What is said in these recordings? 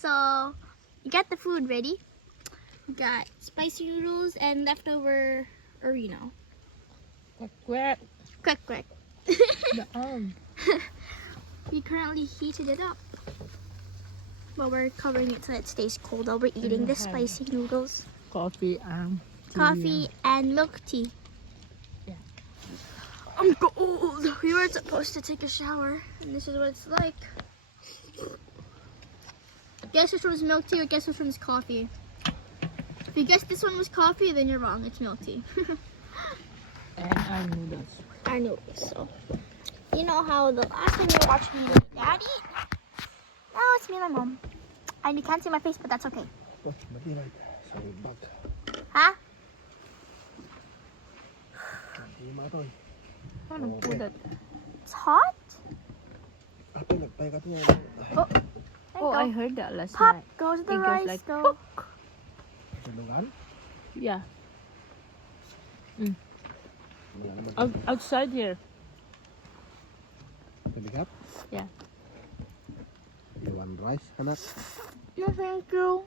So, you got the food ready. We got spicy noodles and leftover Oreo. Quack, Quick, quick. the arm. We currently heated it up. But we're covering it so it stays cold while we're eating the spicy noodles. Coffee and Coffee and milk tea. Yeah. I'm cold. We were supposed to take a shower, and this is what it's like. Guess which one's milk tea or guess which one's coffee? If you guess this one was coffee, then you're wrong. It's milk tea. And our noodles. Our noodles. So, you know how the last time you were watching me and Dad eat? Now it's me and my mom. And you can't see my face, but that's okay. Oh, matilay. Sorry, bag. Huh? Hindi matoy. Ano Okay. po that? It's hot? Ato, nagpay ka niya. Oh, there you Oh, go. I heard that last Pop night. goes the It goes rice, like, go. Tulugan? Yeah. Wala naman. Outside here. Tabigat? Yeah. You want rice, anak? No, thank you.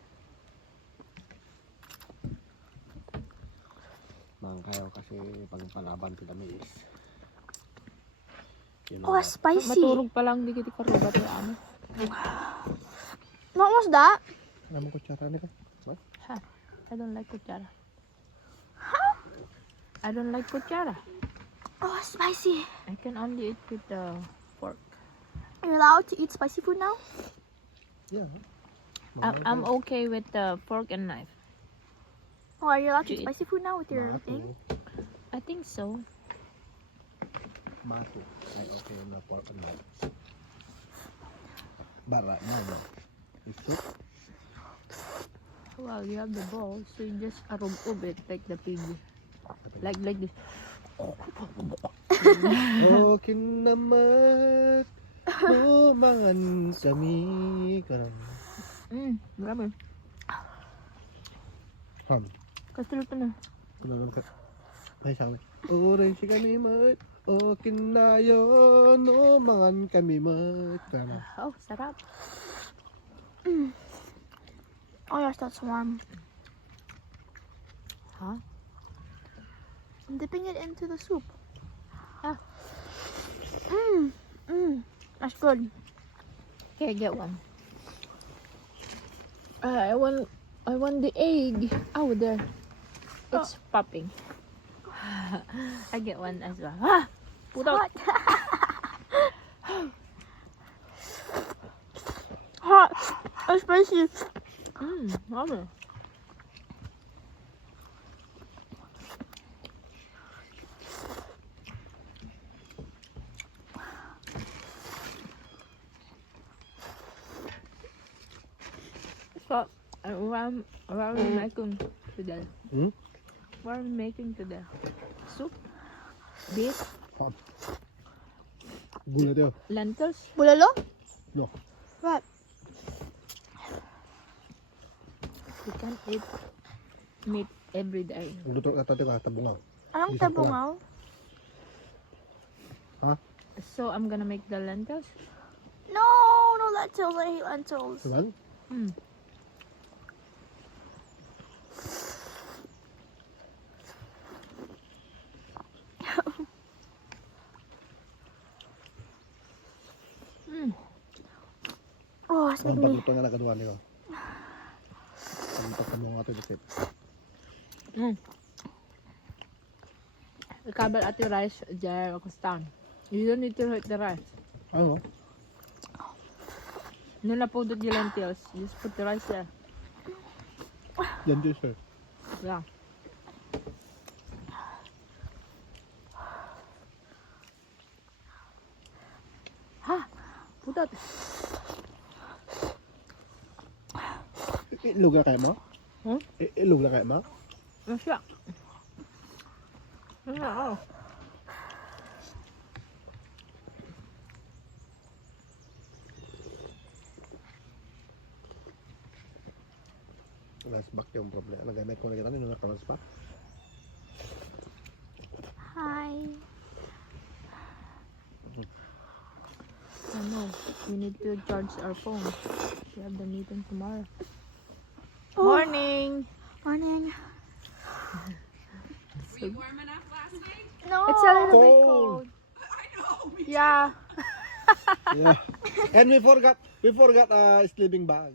Mang kayo kasi pagpalaban kita may is. Oh, spicy. Maturog pa lang, di kita karubat yung ano. What was that? Ano mo kutsara nito? Ba? Ha, I don't like kutsara. I don't like kutsara. Oh, spicy. I can only eat with the fork. Are you allowed to eat spicy food now? Yeah. I'm okay with the fork and knife. Oh, are you allowed to To eat eat. spicy food now with your Mato. thing? I think so. Mato. Ay, okay na pork and knife. But right now, no. It's soup. Well, you have the ball, so you just arub it like the pig. Like this. Okay naman. Tumangan kami. Karang. Marami. Han. Kasi luto na. Kunalan ka. Ay, sabi. Orange kami mat. Okay na yun. Tumangan kami mat. Karang. Oh, sarap. Oh yes, that's warm. Huh? I'm dipping it into the soup. Ah. That's good. Okay, get one. I want the egg. Oh, there. It's popping. I get one as well. Ah! Put out. Hot. It's spicy. Mama. So, what are we making today? What are we making today? Soup? Beef? Han. Gula tayo. Lentils? Bulalo? No. What? We can't eat meat every day. Luto ka tayo ka tabungaw. Anong Isa pa lang. tabungaw? Ha? So, I'm gonna make the lentils. No, no lentils. I hate lentils. Saban? Oh, it's Ang making me. pagluto nga nakaduan niyo. Ang pagkamunga ito dikit. We cover at the rice there down. You don't need to hurt the rice. Ano? No na pudot the lentils. Just put the rice there. Yan din sir. Yeah. Ha! Pudot. Ilog na kayo mo? Hmm? Ilog na kayo mo? Masya. Masya ako. Last back yung problema. Nagamit ko na kita nung nakalas back. Hi. Ano? We need to charge our phone. We have the meeting tomorrow. Oh. Morning. Morning. Were you warm enough last night? No. It's a little bit Cold. cold. I know. Me Yeah. Yeah. And we forgot sleeping bag.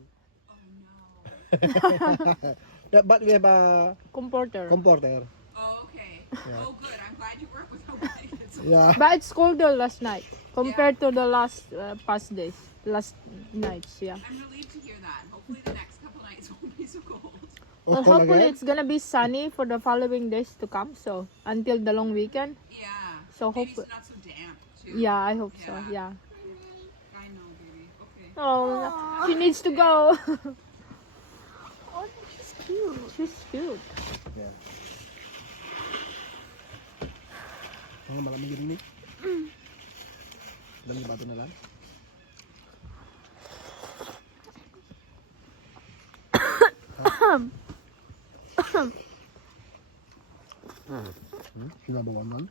Oh no. Yeah, but we have a Comforter. comforter. Oh okay. Oh good. I'm glad you work with nobody. Yeah. But it's colder last night compared to the last past days. Last nights, yeah. I'm relieved to hear that. Hopefully the next couple nights won't be so cold. Well, Cold hopefully again? it's gonna be sunny for the following days to come. So until the long weekend. Yeah. So Maybe hopefully, it's not so damp too. yeah, I hope so. Yeah. Yeah. I know, baby. Okay. Oh, she needs to go. Oh, she's cute. She's cute. Yeah. Ang malamig din ni. Dami bato na lang. Sinabawan man.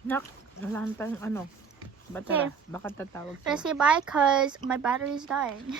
Nak, wala tayong ano. Batara. Baka tatawag Gonna siya. say bye because my battery's dying.